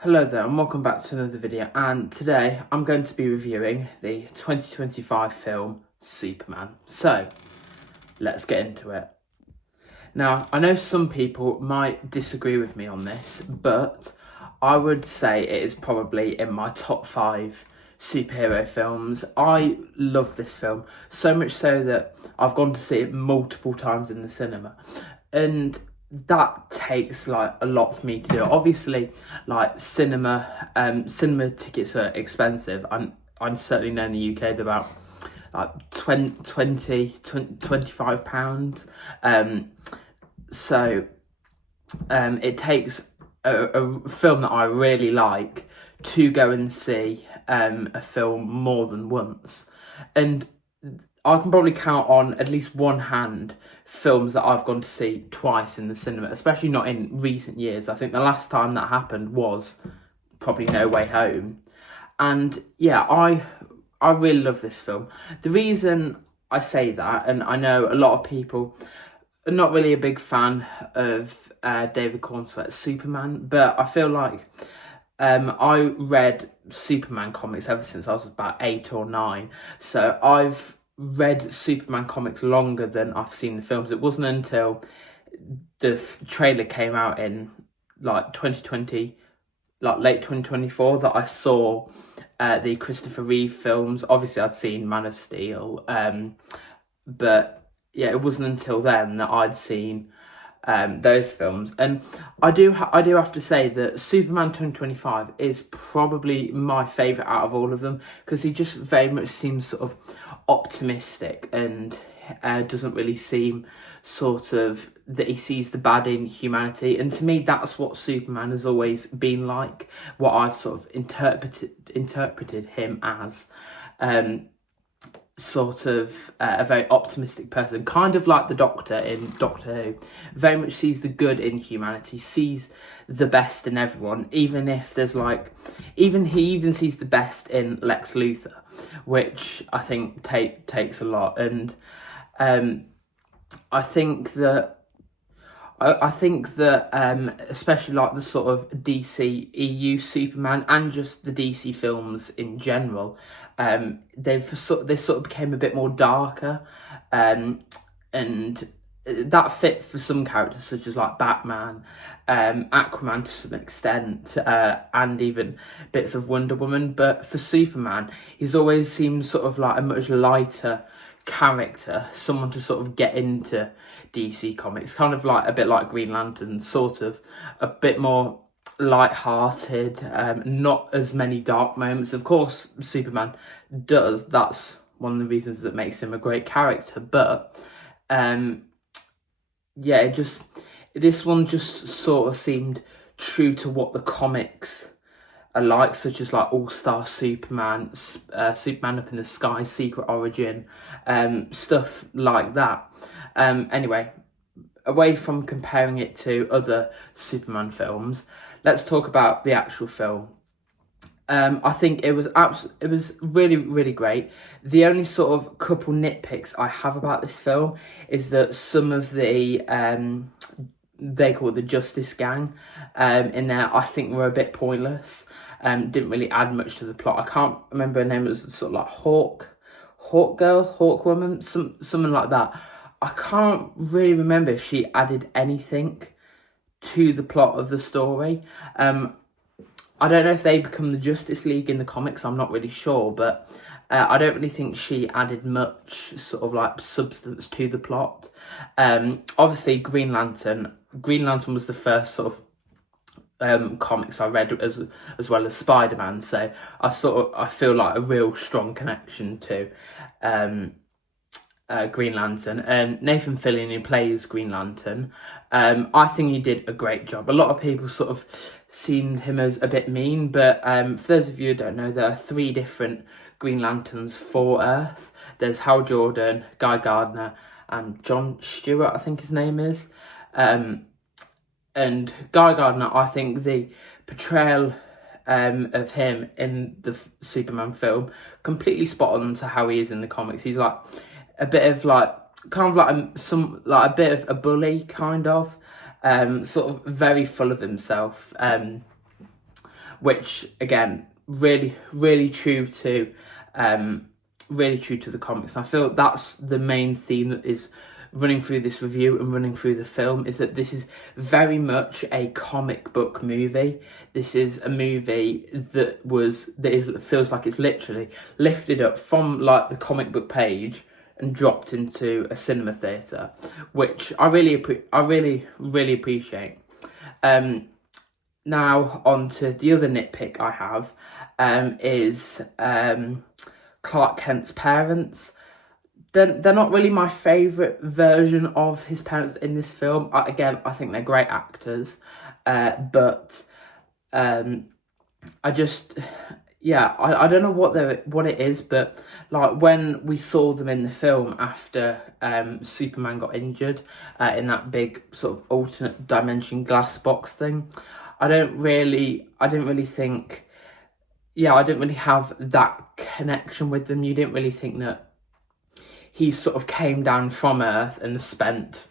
Hello there and welcome back to another video, and today I'm going to be reviewing the 2025 film Superman. So let's get into it. Now, I know some people might disagree with me on this, but I would say it is probably in my top 5 superhero films. I love this film, so much so that I've gone to see it multiple times in the cinema. And that takes like a lot for me to do. Obviously, like cinema tickets are expensive. I'm certainly know in the UK they're about like 25 pounds. So it takes a film that I really like to go and see a film more than once. And I can probably count on at least one hand films that I've gone to see twice in the cinema, especially not in recent years. I think the last time that happened was probably No Way Home. And yeah, I really love this film. The reason I say that, and I know a lot of people are not really a big fan of David Cornsweet's Superman, but I feel like I read Superman comics ever since I was about 8 or 9. So I've read Superman comics longer than I've seen the films. It wasn't until the trailer came out in like 2020, like late 2024, that I saw the Christopher Reeve films. Obviously I'd seen Man of Steel, but yeah, it wasn't until then that I'd seen those films. And I do have to say that Superman 2025 is probably my favourite out of all of them, because he just very much seems sort of optimistic and doesn't really seem sort of that he sees the bad in humanity. And to me, that's what Superman has always been like, what I've sort of interpreted him as. Sort of a very optimistic person, kind of like the Doctor in Doctor Who. Very much sees the good in humanity, sees the best in everyone, even if there's like, he even sees the best in Lex Luthor, which I think takes a lot. And I think that especially like the sort of DC EU Superman and just the DC films in general, they sort of became a bit more darker, and that fit for some characters such as like Batman, Aquaman to some extent, and even bits of Wonder Woman. But for Superman, he's always seemed sort of like a much lighter character, someone to sort of get into DC comics, kind of like a bit like Green Lantern, sort of a bit more light-hearted, not as many dark moments. Of course, Superman does. That's one of the reasons that makes him a great character. But yeah, this one just sort of seemed true to what the comics are like, such as like All-Star Superman, Superman Up in the Sky, Secret Origin, stuff like that. Anyway, away from comparing it to other Superman films, let's talk about the actual film. I think it was really, really great. The only sort of couple nitpicks I have about this film is that some of the they call it the Justice Gang in there, I think were a bit pointless. Didn't really add much to the plot. I can't remember her name. It was sort of like Hawk Girl, Hawk Woman, something like that. I can't really remember if she added anything to the plot of the story. I don't know if they become the Justice League in the comics, I'm not really sure, but I don't really think she added much sort of like substance to the plot. Obviously, Green Lantern was the first sort of comics I read, as well as Spider-Man, so I feel like a real strong connection to Green Lantern. And Nathan Fillion, who plays Green Lantern, I think he did a great job. A lot of people sort of seen him as a bit mean, but for those of you who don't know, there are 3 different Green Lanterns for Earth. There's Hal Jordan, Guy Gardner, and John Stewart, I think his name is. And Guy Gardner, I think the portrayal of him in the Superman film completely spot on to how he is in the comics. He's like a bit of like, kind of like a bit of a bully, kind of, sort of very full of himself. which again, really true to the comics. And I feel that's the main theme that is running through this review and running through the film, is that this is very much a comic book movie. This is a movie that feels like it's literally lifted up from like the comic book page and dropped into a cinema theatre, which I really appreciate. Now on to the other nitpick I have, is Clark Kent's parents. They're not really my favourite version of his parents in this film. I think they're great actors, but I just, I don't know what it is, but like when we saw them in the film after Superman got injured in that big sort of alternate dimension glass box thing, I didn't really think, I didn't really have that connection with them. You didn't really think that he sort of came down from Earth and spent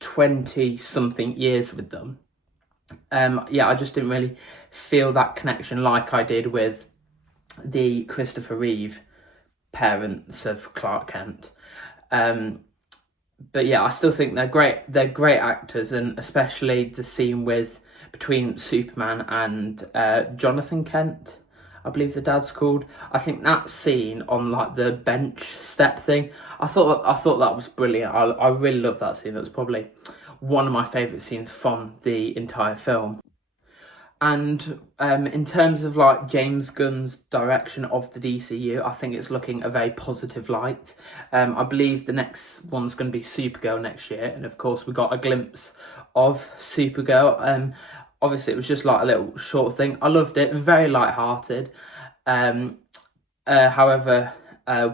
20-something years with them. I just didn't really feel that connection like I did with the Christopher Reeve parents of Clark Kent. But I still think they're great. They're great actors, and especially the scene between Superman and Jonathan Kent, I believe the dad's called. I think that scene on like the bench step thing, I thought that was brilliant. I really love that scene. That was probably one of my favourite scenes from the entire film. And in terms of like James Gunn's direction of the DCU, I think it's looking a very positive light. I believe the next one's going to be Supergirl next year, and of course we got a glimpse of Supergirl. Obviously, it was just like a little short thing. I loved it, very light-hearted. However,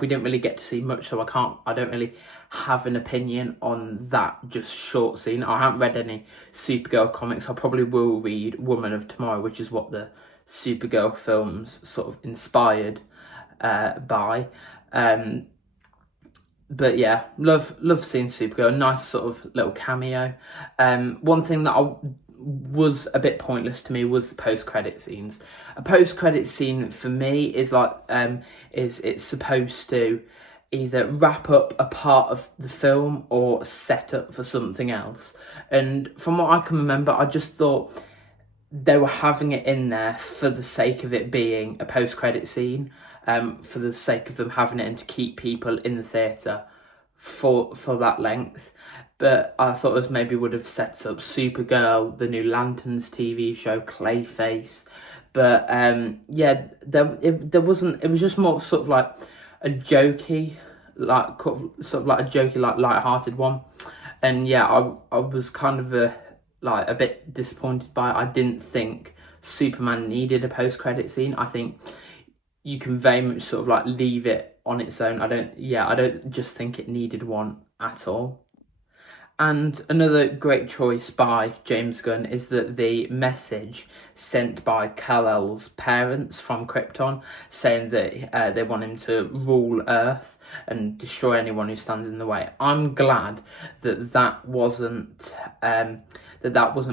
we didn't really get to see much, so I don't really have an opinion on that just short scene. I haven't read any Supergirl comics. I probably will read Woman of Tomorrow, which is what the Supergirl film's sort of inspired by. But love seeing Supergirl. Nice sort of little cameo. One thing that was a bit pointless to me was the post-credit scenes. A post-credit scene for me is like it's supposed to either wrap up a part of the film or set up for something else. And from what I can remember, I just thought they were having it in there for the sake of it being a post-credit scene, for the sake of them having it and to keep people in the theatre for that length. But I thought it would have set up Supergirl, the new Lanterns TV show, Clayface. But there wasn't. It was just more sort of like a jokey, like light-hearted one. And I was kind of a bit disappointed by it. I didn't think Superman needed a post-credit scene. I think you can very much sort of like leave it on its own. I don't just think it needed one at all. And another great choice by James Gunn is that the message sent by Kal-El's parents from Krypton, saying that they want him to rule Earth and destroy anyone who stands in the way. I'm glad that wasn't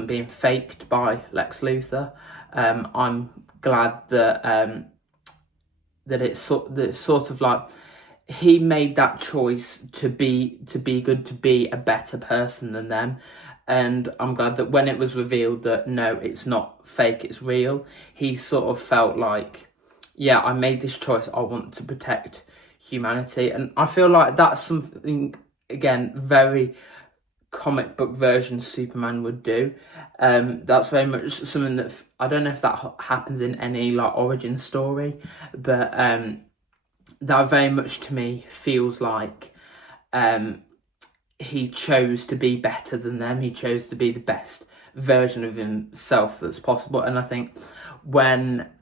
being faked by Lex Luthor. I'm glad that it's sort of like he made that choice to be good, to be a better person than them. And I'm glad that when it was revealed that no, it's not fake, it's real, he sort of felt like, I made this choice, I want to protect humanity. And I feel like that's something, again, very comic book version Superman would do. That's very much something that, I don't know if that happens in any like origin story, but that very much to me feels like he chose to be better than them. He chose to be the best version of himself that's possible. And I think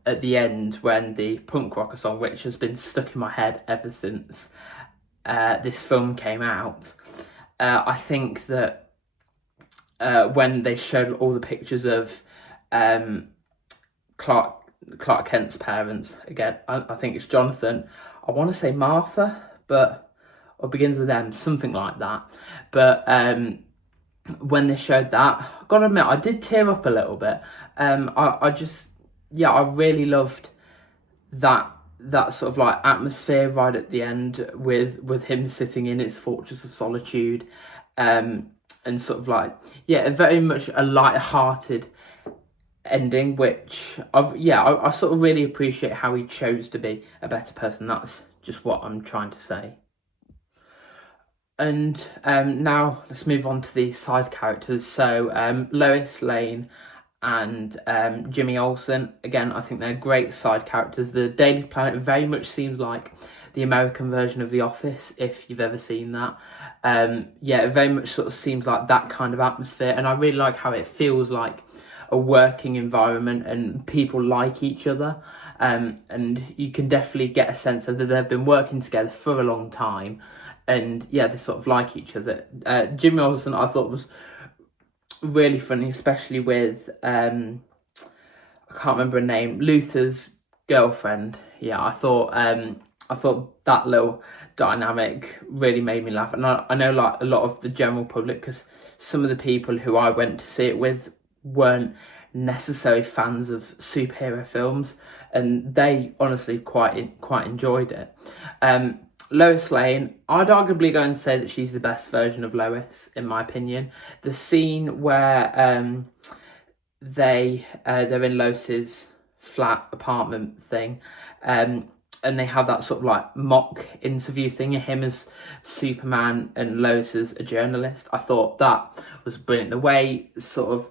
at the end, when the punk rocker song, which has been stuck in my head ever since this film came out, I think that when they showed all the pictures of Clark Kent's parents, again, I think it's Jonathan, I want to say Martha, or begins with M, something like that. But when they showed that, I've got to admit, I did tear up a little bit. I just, yeah, I really loved that sort of like atmosphere right at the end with him sitting in his fortress of solitude, and sort of like, yeah, very much a light-hearted ending, which I sort of really appreciate how he chose to be a better person. That's just what I'm trying to say. And now let's move on to the side characters. So Lois Lane and Jimmy Olsen. Again, I think they're great side characters. The Daily Planet very much seems like the American version of The Office, if you've ever seen that. Yeah, it very much sort of seems like that kind of atmosphere, and I really like how it feels like a working environment and people like each other. And you can definitely get a sense of that they've been working together for a long time, and yeah, they sort of like each other. Jimmy Olsen, I thought, was really funny, especially with I can't remember her name, Luther's girlfriend. Yeah, I thought that little dynamic really made me laugh, and I know like a lot of the general public, because some of the people who I went to see it with weren't necessarily fans of superhero films, and they honestly quite enjoyed it. Lois Lane, I'd arguably go and say that she's the best version of Lois, in my opinion. The scene where they're in Lois's flat apartment thing, and they have that sort of like mock interview thing of him as Superman and Lois as a journalist. I thought that was brilliant. The way sort of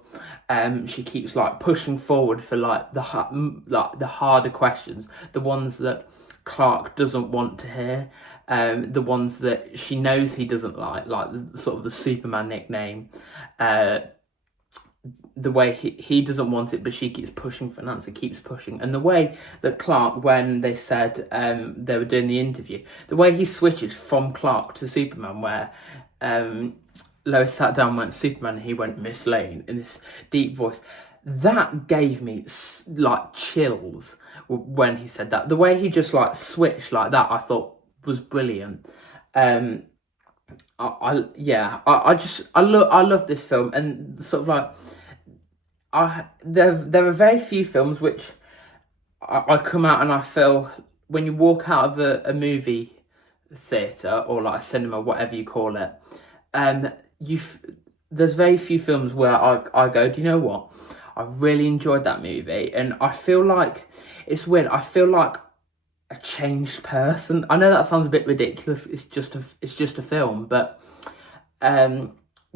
she keeps like pushing forward for like the harder questions, the ones that Clark doesn't want to hear, the ones that she knows he doesn't like sort of the Superman nickname, the way he doesn't want it, but she keeps pushing for an answer, keeps pushing. And the way that Clark, when they said they were doing the interview, the way he switches from Clark to Superman, where Lois sat down and went Superman, and he went Miss Lane in this deep voice, that gave me like chills when he said that. The way he just like switched like that, I thought was brilliant. I love this film, and sort of like there are very few films which I come out and I feel, when you walk out of a movie theatre or like a cinema, whatever you call it, there's very few films where I go, do you know what? I really enjoyed that movie, and I feel like, it's weird, I feel like a changed person. I know that sounds a bit ridiculous. It's just a film, but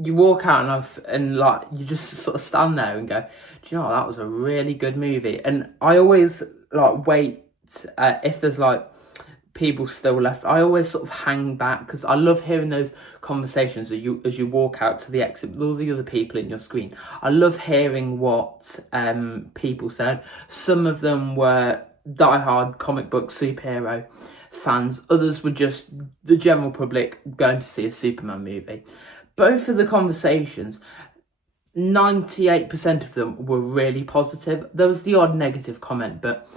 you walk out and like you just sort of stand there and go, do you know what? That was a really good movie. And I always like wait if there's like people still left. I always sort of hang back because I love hearing those conversations as you walk out to the exit with all the other people in your screen. I love hearing what people said. Some of them were diehard comic book superhero fans. Others were just the general public going to see a Superman movie. Both of the conversations, 98% of them were really positive. There was the odd negative comment, but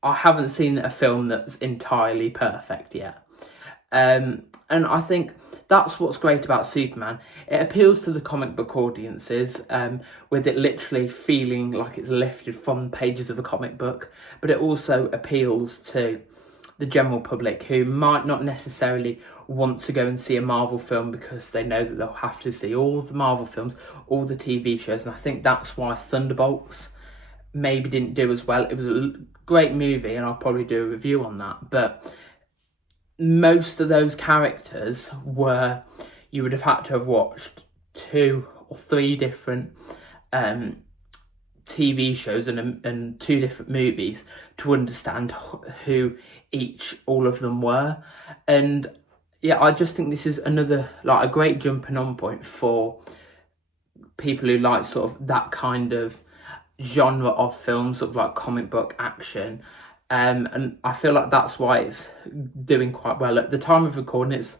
I haven't seen a film that's entirely perfect yet. And I think that's what's great about Superman. It appeals to the comic book audiences, with it literally feeling like it's lifted from pages of a comic book, but it also appeals to the general public who might not necessarily want to go and see a Marvel film because they know that they'll have to see all the Marvel films, all the TV shows, and I think that's why Thunderbolts maybe didn't do as well. It was a great movie, and I'll probably do a review on that, but most of those characters you would have had to have watched 2 or 3 different TV shows and 2 different movies to understand who all of them were. And yeah, I just think this is another like a great jumping on point for people who like sort of that kind of genre of films, sort of like comic book action. And I feel like that's why it's doing quite well. At the time of recording, it's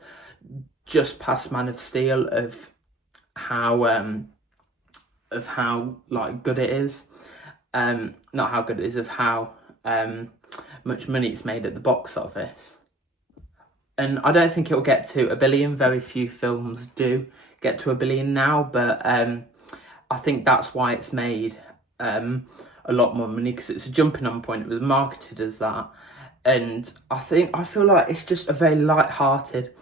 just past Man of Steel of how like good it is. Not how good it is, of how much money it's made at the box office. And I don't think it'll get to 1 billion. Very few films do get to 1 billion now, but I think that's why it's made a lot more money because it's a jumping on point. It was marketed as that. And I feel like it's just a very light-hearted,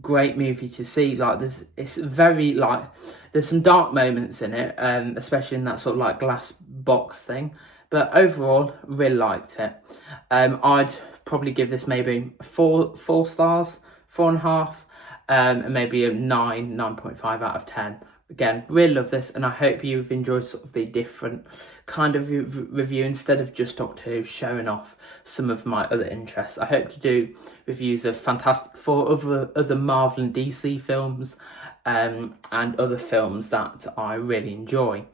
great movie to see. Like it's very like, there's some dark moments in it, especially in that sort of like glass box thing. But overall, really liked it. I'd probably give this maybe four stars, 4.5, and maybe a 9.5 out of 10. Again, really love this, and I hope you've enjoyed sort of the different kind of review instead of just Doctor Who, showing off some of my other interests. I hope to do reviews of Fantastic Four, other Marvel and DC films, and other films that I really enjoy.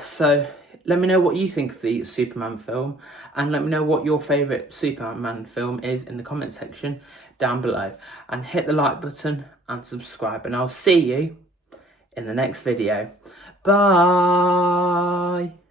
So let me know what you think of the Superman film, and let me know what your favourite Superman film is in the comment section down below. And hit the like button and subscribe, and I'll see you in the next video. Bye!